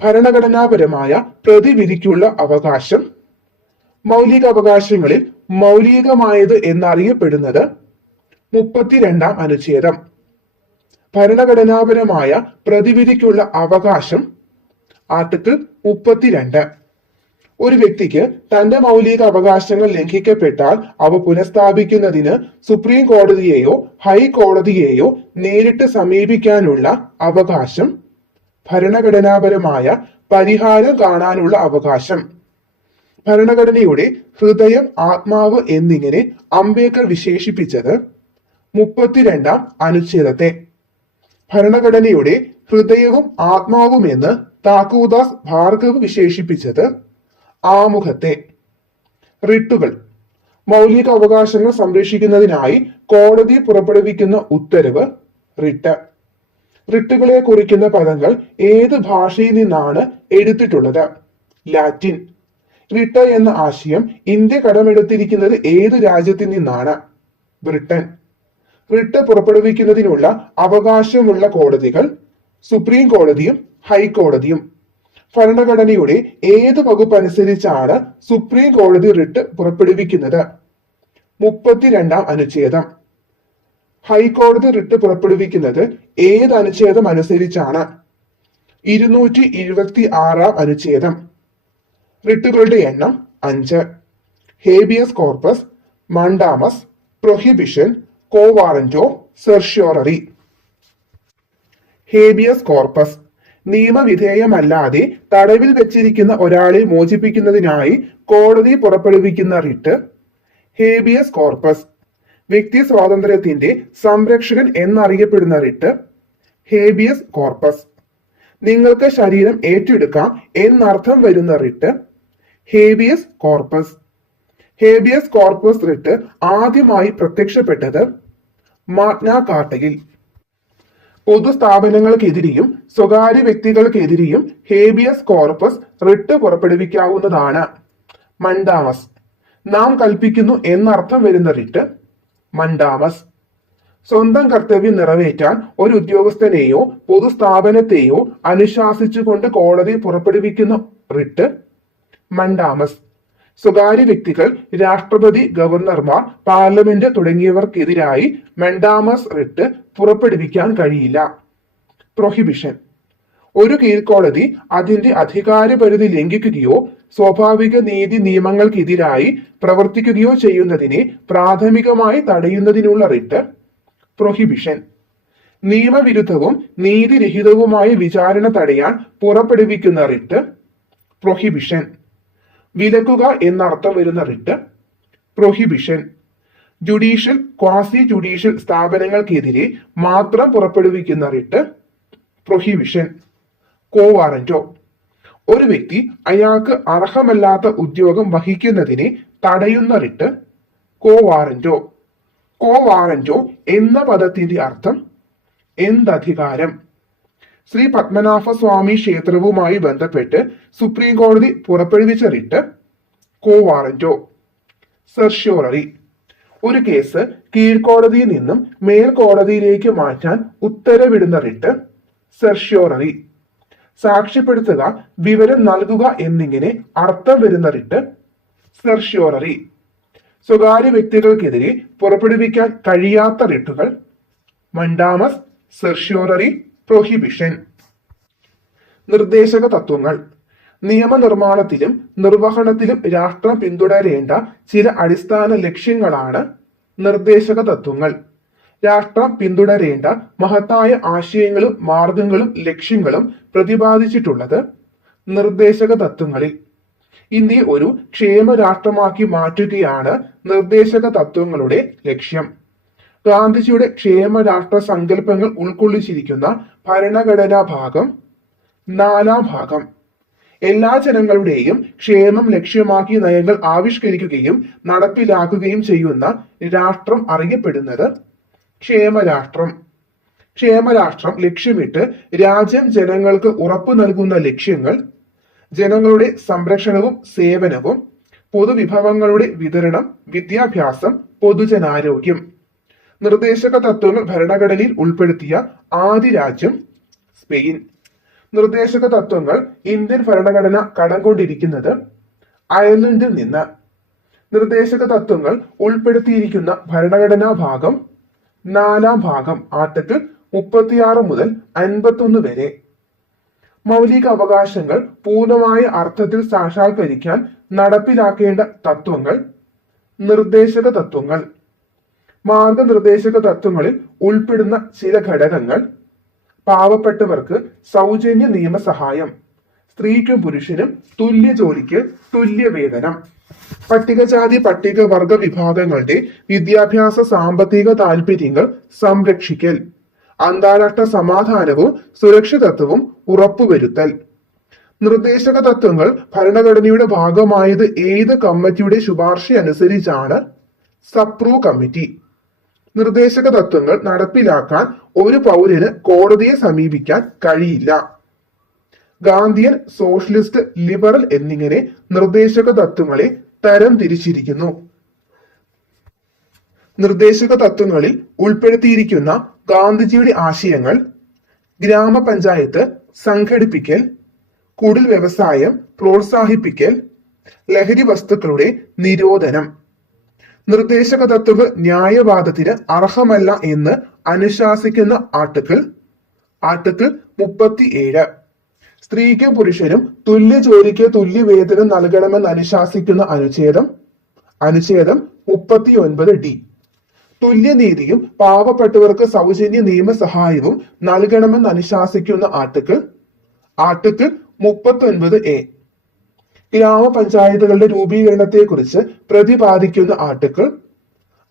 ഭരണഘടനാപരമായ പ്രതിവിധിക്കുള്ള അവകാശം. മൗലിക അവകാശങ്ങളിൽ മൗലികമായത് എന്നറിയപ്പെടുന്നത് 32 അനുച്ഛേദം. ഭരണഘടനാപരമായ പ്രതിവിധിക്കുള്ള അവകാശം ആർട്ടിക്കിൾ 32. ഒരു വ്യക്തിക്ക് തന്റെ മൗലിക അവകാശങ്ങൾ ലംഘിക്കപ്പെട്ടാൽ അവ പുനഃസ്ഥാപിക്കുന്നതിന് സുപ്രീം കോടതിയെയോ ഹൈക്കോടതിയെയോ നേരിട്ട് സമീപിക്കാനുള്ള അവകാശം. ഭരണഘടനാപരമായ പരിഹാരം കാണാനുള്ള അവകാശം. ഭരണഘടനയുടെ ഹൃദയം, ആത്മാവ് എന്നിങ്ങനെ അംബേദ്കർ വിശേഷിപ്പിച്ചത് 32 അനുച്ഛേദത്തെ. ഭരണഘടനയുടെ ഹൃദയവും ആത്മാവും എന്ന് താക്കൂദാസ് ഭാർഗവ് വിശേഷിപ്പിച്ചത് ആമുഖത്തെ. റിട്ടുകൾ. മൗലിക അവകാശങ്ങൾ സംരക്ഷിക്കുന്നതിനായി കോടതി പുറപ്പെടുവിക്കുന്ന ഉത്തരവ് റിട്ട്. റിട്ടുകളെ കുറിക്കുന്ന പദങ്ങൾ ഏത് ഭാഷയിൽ നിന്നാണ് എടുത്തിട്ടുള്ളത്? ലാറ്റിൻ. റിട്ട് എന്ന ആശയം ഇന്ത്യ കടമെടുത്തിരിക്കുന്നത് ഏത് രാജ്യത്തിൽ നിന്നാണ്? ബ്രിട്ടൻ. റിട്ട് പുറപ്പെടുവിക്കുന്നതിനുള്ള അവകാശമുള്ള കോടതികൾ സുപ്രീം കോടതിയും ഹൈക്കോടതിയും. ഭരണഘടനയുടെ ഏത് വകുപ്പ് അനുസരിച്ചാണ് സുപ്രീം കോടതി റിട്ട് പുറപ്പെടുവിക്കുന്നത്? 32 അനുച്ഛേദം. ഹൈക്കോടതി റിട്ട് പുറപ്പെടുവിക്കുന്നത് ഏത് അനുച്ഛേദം അനുസരിച്ചാണ്? 226 അനുച്ഛേദം. റിട്ടുകളുടെ എണ്ണം 5. Habeas corpus, mandamus, prohibition, quo warranto, certiorari. Habeas corpus. നിയമവിധേയമല്ലാതെ തടവിൽ വെച്ചിരിക്കുന്ന ഒരാളെ മോചിപ്പിക്കുന്നതിനായി കോടതി പുറപ്പെടുവിക്കുന്ന റിട്ട് ഹേബിയസ് കോർപ്പസ്. വ്യക്തി സ്വാതന്ത്ര്യത്തിന്റെ സംരക്ഷകൻ എന്നറിയപ്പെടുന്ന റിട്ട് ഹേബിയസ് കോർപ്പസ്. നിങ്ങൾക്ക് ശരീരം ഏറ്റെടുക്കാം എന്നർത്ഥം വരുന്ന writ habeas corpus. Habeas corpus writ ആദ്യമായി പ്രത്യക്ഷപ്പെട്ടത് മാഗ്നാ കാർട്ടയിൽ. പൊതുസ്ഥാപനങ്ങൾക്കെതിരെയും സ്വകാര്യ വ്യക്തികൾക്കെതിരെയും ഹേബിയസ് കോർപ്പസ് റിട്ട് പുറപ്പെടുവിക്കാവുന്നതാണ്. മണ്ടാമസ്. നാം കൽപ്പിക്കുന്നു എന്നർത്ഥം വരുന്ന റിട്ട് മണ്ടാമസ്. സ്വന്തം കർത്തവ്യം നിറവേറ്റാൻ ഒരു ഉദ്യോഗസ്ഥനെയോ പൊതുസ്ഥാപനത്തെയോ അനുശാസിച്ചുകൊണ്ട് കോടതി പുറപ്പെടുവിക്കുന്ന റിട്ട് മണ്ടാമസ്. സ്വകാര്യ വ്യക്തികൾ, രാഷ്ട്രപതി, ഗവർണർമാർ, പാർലമെന്റ് തുടങ്ങിയവർക്കെതിരായി മണ്ടാമസ് റിട്ട് പുറപ്പെടുവിക്കാൻ കഴിയില്ല. പ്രൊഹിബിഷൻ. ഒരു കീഴ്ക്കോടതി അതിന്റെ അധികാരപരിധി ലംഘിക്കുകയോ സ്വാഭാവിക നീതി നിയമങ്ങൾക്കെതിരായി പ്രവർത്തിക്കുകയോ ചെയ്യുന്നതിനെ പ്രാഥമികമായി തടയുന്നതിനുള്ള റിട്ട് പ്രൊഹിബിഷൻ. നിയമവിരുദ്ധവും നീതിരഹിതവുമായ വിചാരണ തടയാൻ പുറപ്പെടുവിക്കുന്ന റിട്ട് പ്രൊഹിബിഷൻ. വിലക്കുക എന്നർത്ഥം വരുന്ന writ prohibition. Judicial, quasi judicial സ്ഥാപനങ്ങൾക്കെതിരെ മാത്രം പുറപ്പെടുവിക്കുന്ന റിട്ട് പ്രൊഹിബിഷൻ. കോ വാറന്റോ. ഒരു വ്യക്തി അയാൾക്ക് അർഹമല്ലാത്ത ഉദ്യോഗം വഹിക്കുന്നതിനെ തടയുന്ന റിട്ട് കോ വാറന്റോ. കോ വാറന്റോ എന്ന പദത്തിന്റെ അർത്ഥം എന്തധികാരം. ശ്രീ പത്മനാഭസ്വാമി ക്ഷേത്രവുമായി ബന്ധപ്പെട്ട് സുപ്രീം കോടതി പുറപ്പെടുവിച്ച റിട്ട് കോ വാറന്റോ. സെർഷ്യോററി. ഒരു കേസ് കീഴ്ക്കോടതിയിൽ നിന്നും മേൽക്കോടതിയിലേക്ക് മാറ്റാൻ ഉത്തരവിടുന്ന റിട്ട് സെർഷ്യോററി. സാക്ഷ്യപ്പെടുത്തുക, വിവരം നൽകുക എന്നിങ്ങനെ അർത്ഥം വരുന്ന റിട്ട് സെർഷ്യോററി. സ്വകാര്യ വ്യക്തികൾക്കെതിരെ പുറപ്പെടുവിക്കാൻ കഴിയാത്ത റിട്ടുകൾ മണ്ടാമസ്, സെർഷ്യോററി, പ്രൊഹിബിഷൻ. നിർദ്ദേശക തത്വങ്ങൾ. നിയമനിർമ്മാണത്തിലും നിർവഹണത്തിലും രാഷ്ട്രം പിന്തുടരേണ്ട ചില അടിസ്ഥാന ലക്ഷ്യങ്ങളാണ് നിർദ്ദേശക തത്വങ്ങൾ. രാഷ്ട്രം പിന്തുടരേണ്ട മഹത്തായ ആശയങ്ങളും മാർഗങ്ങളും ലക്ഷ്യങ്ങളും പ്രതിപാദിച്ചിട്ടുള്ളത് നിർദ്ദേശക തത്വങ്ങളിൽ. ഇന്ത്യയെ ഒരു ക്ഷേമ രാഷ്ട്രമാക്കി മാറ്റുകയാണ് നിർദ്ദേശക തത്വങ്ങളുടെ ലക്ഷ്യം. ഗാന്ധിജിയുടെ ക്ഷേമ രാഷ്ട്ര സങ്കല്പങ്ങൾ ഉൾക്കൊള്ളിച്ചിരിക്കുന്ന ഭരണഘടനാ ഭാഗം 4-ാം ഭാഗം എല്ലാ ജനങ്ങളുടെയും ക്ഷേമം ലക്ഷ്യമാക്കി നയങ്ങൾ ആവിഷ്കരിക്കുകയും നടപ്പിലാക്കുകയും ചെയ്യുന്ന രാഷ്ട്രം അറിയപ്പെടുന്നത് ക്ഷേമരാഷ്ട്രം. ക്ഷേമരാഷ്ട്രം ലക്ഷ്യമിട്ട് രാജ്യം ജനങ്ങൾക്ക് ഉറപ്പു നൽകുന്ന ലക്ഷ്യങ്ങൾ ജനങ്ങളുടെ സംരക്ഷണവും സേവനവും, പൊതുവിഭവങ്ങളുടെ വിതരണം, വിദ്യാഭ്യാസം, പൊതുജനാരോഗ്യം. നിർദ്ദേശക തത്വങ്ങൾ ഭരണഘടനയിൽ ഉൾപ്പെടുത്തിയ ആദ്യ രാജ്യം സ്പെയിൻ. നിർദ്ദേശക തത്വങ്ങൾ ഇന്ത്യൻ ഭരണഘടന കടം കൊണ്ടിരിക്കുന്നത് അയർലൻഡിൽ നിന്ന്. നിർദ്ദേശക തത്വങ്ങൾ ഉൾപ്പെടുത്തിയിരിക്കുന്ന ഭരണഘടനാ ഭാഗം 4-ാം ഭാഗം ആർട്ടിക്കിൾ 36 മുതൽ 51 വരെ. മൗലിക അവകാശങ്ങൾ പൂർണ്ണമായ അർത്ഥത്തിൽ സാക്ഷാത്കരിക്കാൻ നടപ്പിലാക്കേണ്ട തത്വങ്ങൾ നിർദ്ദേശക തത്വങ്ങൾ. മാർഗനിർദ്ദേശക തത്വങ്ങളിൽ ഉൾപ്പെടുന്ന ചില ഘടകങ്ങൾ: പാവപ്പെട്ടവർക്ക് സൗജന്യ നിയമസഹായം, സ്ത്രീക്കും പുരുഷനും തുല്യ ജോലിക്ക് തുല്യ വേതനം, പട്ടികജാതി പട്ടികവർഗ വിഭാഗങ്ങളുടെ വിദ്യാഭ്യാസ സാമ്പത്തിക താൽപര്യങ്ങൾ സംരക്ഷിക്കൽ, അന്താരാഷ്ട്ര സമാധാനവും സുരക്ഷിതത്വവും ഉറപ്പുവരുത്തൽ. നിർദ്ദേശക തത്വങ്ങൾ ഭരണഘടനയുടെ ഭാഗമായത് ഏത് കമ്മിറ്റിയുടെ ശുപാർശ അനുസരിച്ചാണ്? സപ്രൂ കമ്മിറ്റി. നിർദ്ദേശക തത്വങ്ങൾ നടപ്പിലാക്കാൻ ഒരു പൗരന് കോടതിയെ സമീപിക്കാൻ കഴിയില്ല. ഗാന്ധിയൻ, സോഷ്യലിസ്റ്റ്, ലിബറൽ എന്നിങ്ങനെ നിർദ്ദേശക തത്വങ്ങളെ തരം തിരിച്ചിരിക്കുന്നു. നിർദ്ദേശക തത്വങ്ങളിൽ ഉൾപ്പെടുത്തിയിരിക്കുന്ന ഗാന്ധിജിയുടെ ആശയങ്ങൾ: ഗ്രാമപഞ്ചായത്ത് സംഘടിപ്പിക്കൽ, കുടിൽ വ്യവസായം പ്രോത്സാഹിപ്പിക്കൽ, ലഹരി വസ്തുക്കളുടെ നിരോധനം. നിർദ്ദേശക തത്വങ്ങൾ ന്യായവാദത്തിന് അർഹമല്ല എന്ന് അനുശാസിക്കുന്ന ആർട്ടിക്കിൾ 37. സ്ത്രീക്കും പുരുഷനും തുല്യ ജോലിക്ക് തുല്യ വേതനം നൽകണമെന്ന് അനുശാസിക്കുന്ന അനുച്ഛേദം 39D. തുല്യനീതിയും പാവപ്പെട്ടവർക്ക് സൗജന്യ നിയമസഹായവും നൽകണമെന്ന് അനുശാസിക്കുന്ന ആർട്ടിക്കിൾ 39A. ഗ്രാമപഞ്ചായത്തുകളുടെ രൂപീകരണത്തെക്കുറിച്ച് പ്രതിപാദിക്കുന്ന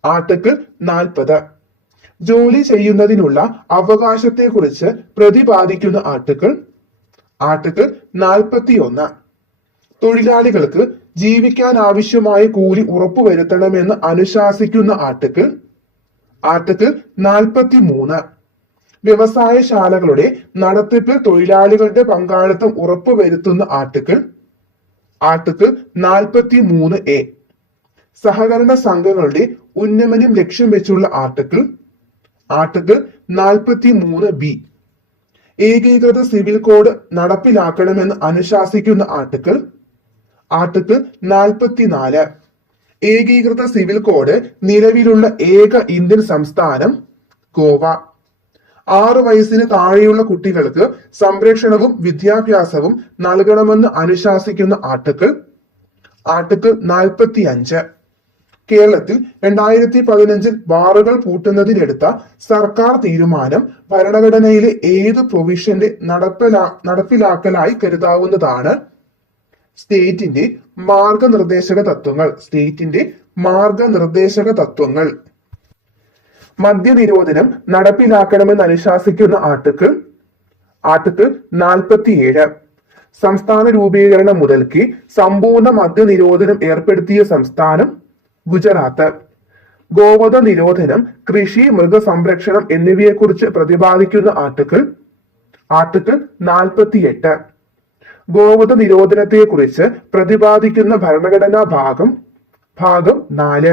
ആർട്ടിക്കിൾ 40. ജോലി ചെയ്യുന്നതിനുള്ള അവകാശത്തെക്കുറിച്ച് പ്രതിപാദിക്കുന്ന ആർട്ടിക്കിൾ ആർട്ടിക്കിൾ 41. തൊഴിലാളികൾക്ക് ജീവിക്കാൻ ആവശ്യമായ കൂലി ഉറപ്പുവരുത്തണമെന്ന് അനുശാസിക്കുന്ന ആർട്ടിക്കിൾ 43. വ്യവസായശാലകളുടെ നടത്തിപ്പിൽ തൊഴിലാളികളുടെ പങ്കാളിത്തം ഉറപ്പുവരുത്തുന്ന ആർട്ടിക്കിൾ 43A. സഹകരണ സംഘങ്ങളുടെ ഉന്നമനം ലക്ഷ്യം വെച്ചുള്ള ആർട്ടിക്കിൾ 43B. ഏകീകൃത സിവിൽ കോഡ് നടപ്പിലാക്കണമെന്ന് അനുശാസിക്കുന്ന ആർട്ടിക്കിൾ 44. ഏകീകൃത സിവിൽ കോഡ് നിലവിലുള്ള ഏക ഇന്ത്യൻ സംസ്ഥാനം ഗോവ. 6 വയസ്സിന് താഴെയുള്ള കുട്ടികൾക്ക് സംരക്ഷണവും വിദ്യാഭ്യാസവും നൽകണമെന്ന് അനുശാസിക്കുന്ന ആർട്ടിക്കിൾ 45. കേരളത്തിൽ 2015 ബാറുകൾ പൂട്ടുന്നതിനെടുത്ത സർക്കാർ തീരുമാനം ഭരണഘടനയിലെ ഏത് പ്രൊവിഷന്റെ നടപ്പിലാക്കലായി കരുതാവുന്നതാണ്? സ്റ്റേറ്റിന്റെ മാർഗനിർദ്ദേശക തത്വങ്ങൾ. മദ്യനിരോധനം നടപ്പിലാക്കണമെന്ന് അനുശാസിക്കുന്ന ആർട്ടിക്കിൾ 47. സംസ്ഥാന രൂപീകരണം മുതൽക്ക് സമ്പൂർണ്ണ മദ്യനിരോധനം ഏർപ്പെടുത്തിയ സംസ്ഥാനം ഗുജറാത്ത്. ഗോവധ നിരോധനം, കൃഷി, മൃഗസംരക്ഷണം എന്നിവയെക്കുറിച്ച് പ്രതിപാദിക്കുന്ന ആർട്ടിക്കിൾ 48. ഗോവധ നിരോധനത്തെക്കുറിച്ച് പ്രതിപാദിക്കുന്ന ഭരണഘടനാ ഭാഗം 4.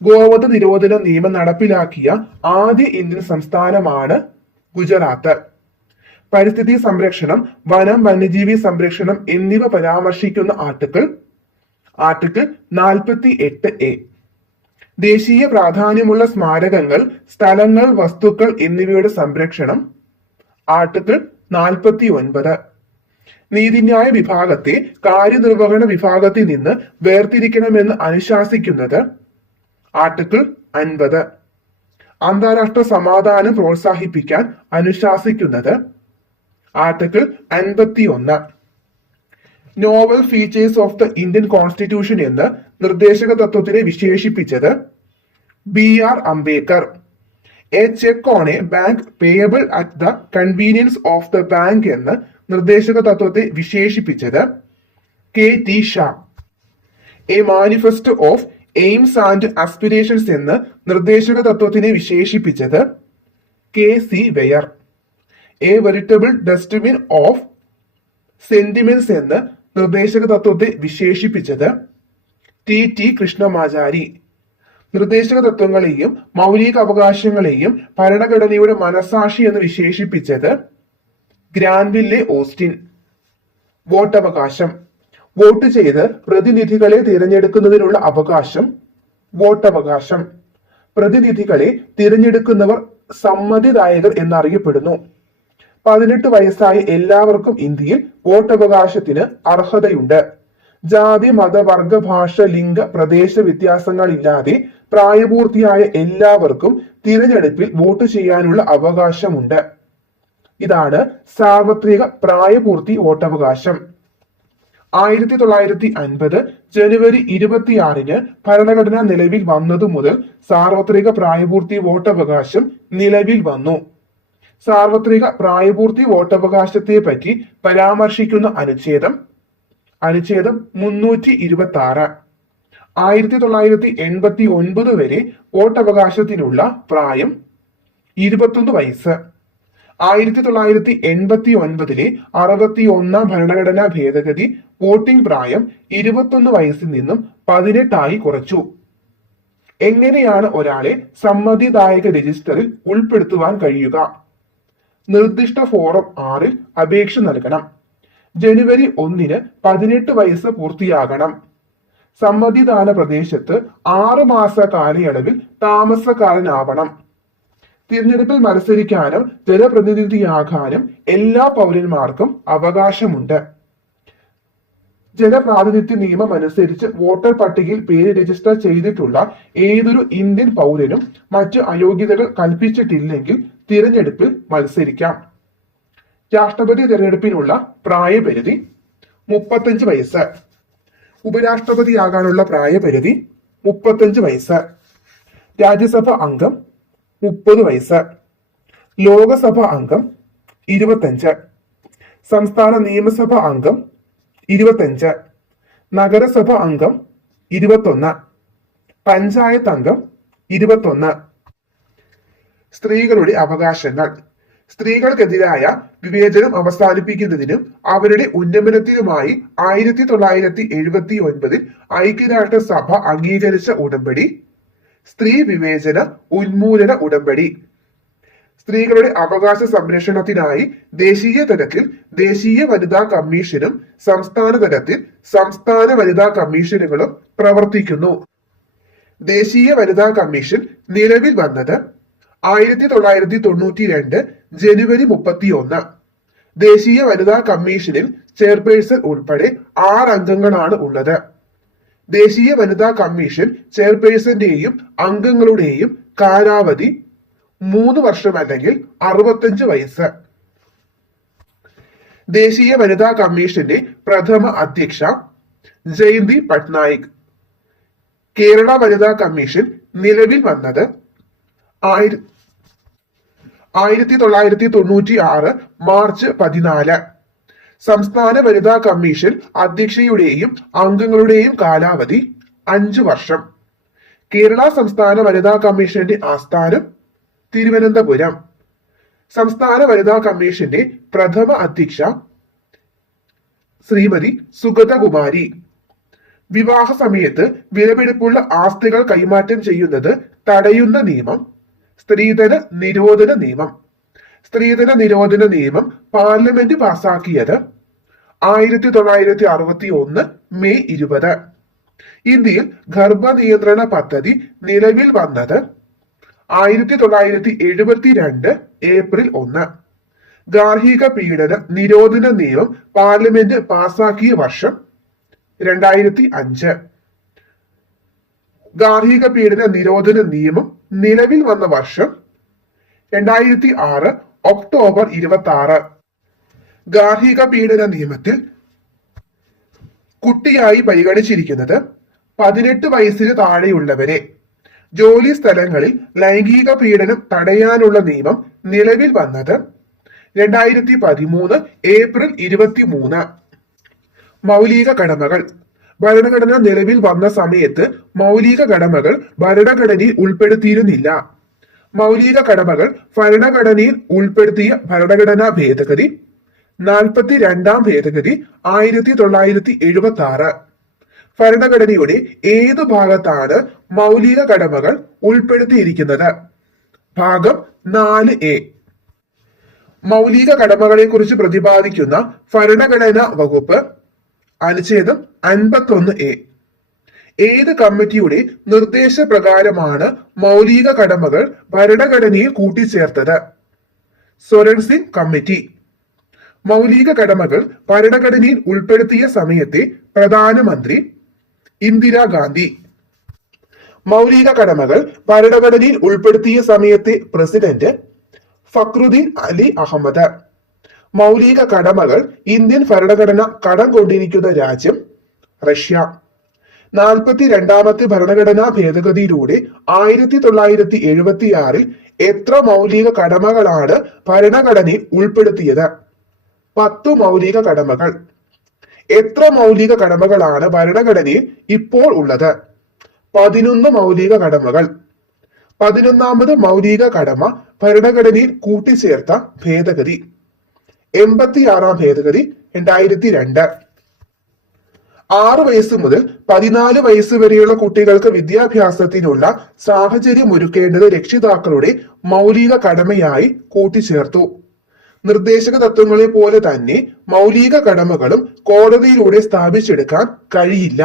ഗോവധ നിരോധന നിയമം നടപ്പിലാക്കിയ ആദ്യ ഇന്ത്യൻ സംസ്ഥാനമാണ് ഗുജറാത്ത്. പരിസ്ഥിതി സംരക്ഷണം, വനം, വന്യജീവി സംരക്ഷണം എന്നിവ പരാമർശിക്കുന്ന ആർട്ടിക്കിൾ 48A. ദേശീയ പ്രാധാന്യമുള്ള സ്മാരകങ്ങൾ, സ്ഥലങ്ങൾ, വസ്തുക്കൾ എന്നിവയുടെ സംരക്ഷണം ആർട്ടിക്കിൾ 49. നീതിന്യായ വിഭാഗത്തെ കാര്യനിർവഹണ വിഭാഗത്തിൽ നിന്ന് വേർതിരിക്കണമെന്ന് അനുശാസിക്കുന്നത് ആർട്ടിക്കിൾ 50. അന്താരാഷ്ട്ര സമാധാനം പ്രോത്സാഹിപ്പിക്കാൻ അനുശാസിക്കുന്നത് article 51. Novel features of the Indian constitution എന്ന് നിർദ്ദേശക തത്വത്തിനെ വിശേഷിപ്പിച്ചത് BR Ambedkar. A cheque on a bank payable at the convenience of the bank എന്ന് നിർദ്ദേശക തത്വത്തെ വിശേഷിപ്പിച്ചത് KT Shah. A manifesto of aims and aspirations എന്ന് നിർദ്ദേശക തത്വത്തിനെ വിശേഷിപ്പിച്ചത് KC Wheare. A veritable dustbin of sentiments എന്ന് നിർദ്ദേശക തത്വത്തെ വിശേഷിപ്പിച്ചത് TT കൃഷ്ണമാചാരി. നിർദ്ദേശക തത്വങ്ങളെയും മൗലിക അവകാശങ്ങളെയും ഭരണഘടനയുടെ മനസാക്ഷി എന്ന് വിശേഷിപ്പിച്ചത് ഗ്രാൻവില്ലെ ഓസ്റ്റിൻ. വോട്ടവകാശം. വോട്ട് ചെയ്ത് പ്രതിനിധികളെ തിരഞ്ഞെടുക്കുന്നതിനുള്ള അവകാശം വോട്ടവകാശം. പ്രതിനിധികളെ തിരഞ്ഞെടുക്കുന്നവർ സമ്മതിദായകർ എന്നറിയപ്പെടുന്നു. 18 വയസ്സായ എല്ലാവർക്കും ഇന്ത്യയിൽ വോട്ടവകാശത്തിന് അർഹതയുണ്ട്. ജാതി, മത, വർഗ, ഭാഷ, ലിംഗ, പ്രദേശ വ്യത്യാസങ്ങളില്ലാതെ പ്രായപൂർത്തിയായ എല്ലാവർക്കും തിരഞ്ഞെടുപ്പിൽ വോട്ട് ചെയ്യാനുള്ള അവകാശമുണ്ട്. ഇതാണ് സാർവത്രിക പ്രായപൂർത്തി വോട്ടവകാശം. 1950 ജനുവരി 26 ഭരണഘടന നിലവിൽ വന്നതു മുതൽ സാർവത്രിക പ്രായപൂർത്തി വോട്ടവകാശം നിലവിൽ വന്നു. സാർവത്രിക പ്രായപൂർത്തി വോട്ടവകാശത്തെ പറ്റി പരാമർശിക്കുന്ന അനുച്ഛേദം 326. 1989 വരെ വോട്ടവകാശത്തിനുള്ള പ്രായം 21 വയസ്സ്. 1989 61 ഭരണഘടനാ ഭേദഗതി വോട്ടിംഗ് പ്രായം 21 വയസ്സിൽ നിന്നും 18 കുറച്ചു. എങ്ങനെയാണ് ഒരാളെ സമ്മതിദായക രജിസ്റ്ററിൽ ഉൾപ്പെടുത്തുവാൻ കഴിയുക? നിർദ്ദിഷ്ട ഫോറം 6 അപേക്ഷ നൽകണം. ജനുവരി 1 18 വയസ്സ് പൂർത്തിയാകണം. സമ്മതിദാന പ്രദേശത്ത് 6 മാസ കാലയളവിൽ താമസക്കാരനാവണം. തിരഞ്ഞെടുപ്പിൽ മത്സരിക്കാനും ജനപ്രതിനിധിയാകാനും എല്ലാ പൗരന്മാർക്കും അവകാശമുണ്ട്. ജനപ്രാതിനിധ്യ നിയമം അനുസരിച്ച് വോട്ടർ പട്ടികയിൽ പേര് രജിസ്റ്റർ ചെയ്തിട്ടുള്ള ഏതൊരു ഇന്ത്യൻ പൗരനും മറ്റ് അയോഗ്യതകൾ കൽപ്പിച്ചിട്ടില്ലെങ്കിൽ തിരഞ്ഞെടുപ്പിൽ മത്സരിക്കാം. രാഷ്ട്രപതി തിരഞ്ഞെടുപ്പിനുള്ള പ്രായപരിധി 35 വയസ്സ്. ഉപരാഷ്ട്രപതിയാകാനുള്ള പ്രായപരിധി 35 വയസ്സ്. രാജ്യസഭ അംഗം 30 വയസ്സ്. ലോകസഭ അംഗം 25. സംസ്ഥാന നിയമസഭ അംഗം 25, നഗരസഭ അംഗം 21, പഞ്ചായത്ത് അംഗം 21. സ്ത്രീകളുടെ അവകാശങ്ങൾ. സ്ത്രീകൾക്കെതിരായ വിവേചനം അവസാനിപ്പിക്കുന്നതിനും അവരുടെ ഉന്നമനത്തിനുമായി 1979 ഐക്യരാഷ്ട്രസഭ അംഗീകരിച്ച ഉടമ്പടി സ്ത്രീ വിവേചന ഉന്മൂലന ഉടമ്പടി. സ്ത്രീകളുടെ അവകാശ സംരക്ഷണത്തിനായി ദേശീയ തലത്തിൽ ദേശീയ വനിതാ കമ്മീഷനും സംസ്ഥാന തലത്തിൽ സംസ്ഥാന വനിതാ കമ്മീഷനുകളും പ്രവർത്തിക്കുന്നു. ദേശീയ വനിതാ കമ്മീഷൻ നിലവിൽ വന്നത് 1992 ജനുവരി 31. ദേശീയ വനിതാ കമ്മീഷനിൽ ചെയർപേഴ്സൺ ഉൾപ്പെടെ 6 അംഗങ്ങളാണ് ഉള്ളത്. ദേശീയ വനിതാ കമ്മീഷൻ ചെയർപേഴ്സന്റെയും അംഗങ്ങളുടെയും കാലാവധി 3 വർഷം അല്ലെങ്കിൽ 65 വയസ്സ്. ദേശീയ വനിതാ കമ്മീഷന്റെ പ്രഥമ അധ്യക്ഷ ജയന്തി പട്നായിക്. കേരള വനിതാ കമ്മീഷൻ നിലവിൽ വന്നത് 1996 മാർച്ച് 14. സംസ്ഥാന വനിതാ കമ്മീഷൻ അധ്യക്ഷയുടെയും അംഗങ്ങളുടെയും കാലാവധി 5 വർഷം. കേരള സംസ്ഥാന വനിതാ കമ്മീഷന്റെ ആസ്ഥാനം തിരുവനന്തപുരം. സംസ്ഥാന വനിതാ കമ്മീഷന്റെ പ്രഥമ അധ്യക്ഷ ശ്രീമതി സുഗതകുമാരി. വിവാഹ സമയത്ത് വിലപിടിപ്പുള്ള ആസ്തികൾ കൈമാറ്റം ചെയ്യുന്നത് തടയുന്ന നിയമം സ്ത്രീധന നിരോധന നിയമം. സ്ത്രീധന നിരോധന നിയമം പാർലമെന്റ് പാസാക്കിയത് 1961 മെയ് 20. ഇന്ത്യയിൽ ഗർഭനിയന്ത്രണ പദ്ധതി നിലവിൽ വന്നത് 1972 ഏപ്രിൽ 1. ഗാർഹിക പീഡന നിരോധന നിയമം പാർലമെന്റ് പാസാക്കിയ വർഷം 2005. ഗാർഹിക പീഡന നിരോധന നിയമം നിലവിൽ വന്ന വർഷം 2006 ഒക്ടോബർ 26. ഗാർഹിക പീഡന നിയമത്തിൽ കുട്ടിയായി പരിഗണിച്ചിരിക്കുന്നത് 18 വയസ്സിന് താഴെയുള്ളവരെ. ജോലി സ്ഥലങ്ങളിൽ ലൈംഗിക പീഡനം തടയാനുള്ള നിയമം നിലവിൽ വന്നത് 2013 ഏപ്രിൽ 23. മൗലിക കടമകൾ. ഭരണഘടന നിലവിൽ വന്ന സമയത്ത് മൗലിക കടമകൾ ഭരണഘടനയിൽ ഉൾപ്പെടുത്തിയിരുന്നില്ല. മൗലിക കടമകൾ ഭരണഘടനയിൽ ഉൾപ്പെടുത്തിയ ഭരണഘടനാ ഭേദഗതി 42ാം ഭേദഗതി 1976. ഭരണഘടനയുടെ ഏതു ഭാഗത്താണ് മൗലിക കടമകൾ ഉൾപ്പെടുത്തിയിരിക്കുന്നത്? ഭാഗം 4A. മൗലിക കടമകളെ കുറിച്ച് പ്രതിപാദിക്കുന്ന ഭരണഘടനാ വകുപ്പ് അനുച്ഛേദം 51A. ഏത് കമ്മിറ്റിയുടെ നിർദ്ദേശപ്രകാരമാണ് മൗലിക കടമകൾ ഭരണഘടനയിൽ കൂട്ടിച്ചേർത്തത്? സ്വരൺ സിംഗ് കമ്മിറ്റി. മൗലിക കടമകൾ ഭരണഘടനയിൽ ഉൾപ്പെടുത്തിയ സമയത്തെ പ്രധാനമന്ത്രി ഇന്ദിരാഗാന്ധി. മൗലിക കടമകൾ ഭരണഘടനയിൽ ഉൾപ്പെടുത്തിയ സമയത്തെ പ്രസിഡന്റ് ഫക്രുദ്ദീൻ അലി അഹമ്മദ്. മൗലിക കടമകൾ ഇന്ത്യൻ ഭരണഘടന കടം കൊണ്ടിരിക്കുന്ന രാജ്യം റഷ്യ. 42ാമത്തെ ഭരണഘടനാ ഭേദഗതിയിലൂടെ 1976 എത്ര മൗലിക കടമകളാണ് ഭരണഘടനയിൽ ഉൾപ്പെടുത്തിയത്? 10 മൗലിക കടമകൾ. എത്ര മൗലിക കടമകളാണ് ഭരണഘടനയിൽ ഇപ്പോൾ ഉള്ളത്? 11 മൗലിക കടമകൾ. 11ാമത് മൗലിക കടമ ഭരണഘടനയിൽ കൂട്ടിച്ചേർത്ത ഭേദഗതി 86ാം ഭേദഗതി 2002. 6 വയസ്സ് മുതൽ 14 വയസ്സ് വരെയുള്ള കുട്ടികൾക്ക് വിദ്യാഭ്യാസത്തിനുള്ള സാഹചര്യം ഒരുക്കേണ്ടത് രക്ഷിതാക്കളുടെ മൗലിക കടമയായി കൂട്ടിച്ചേർത്തു. നിർദ്ദേശക തത്വങ്ങളെ പോലെ തന്നെ മൗലിക കടമകളും കോടതിയിലൂടെ സ്ഥാപിച്ചെടുക്കാൻ കഴിയില്ല.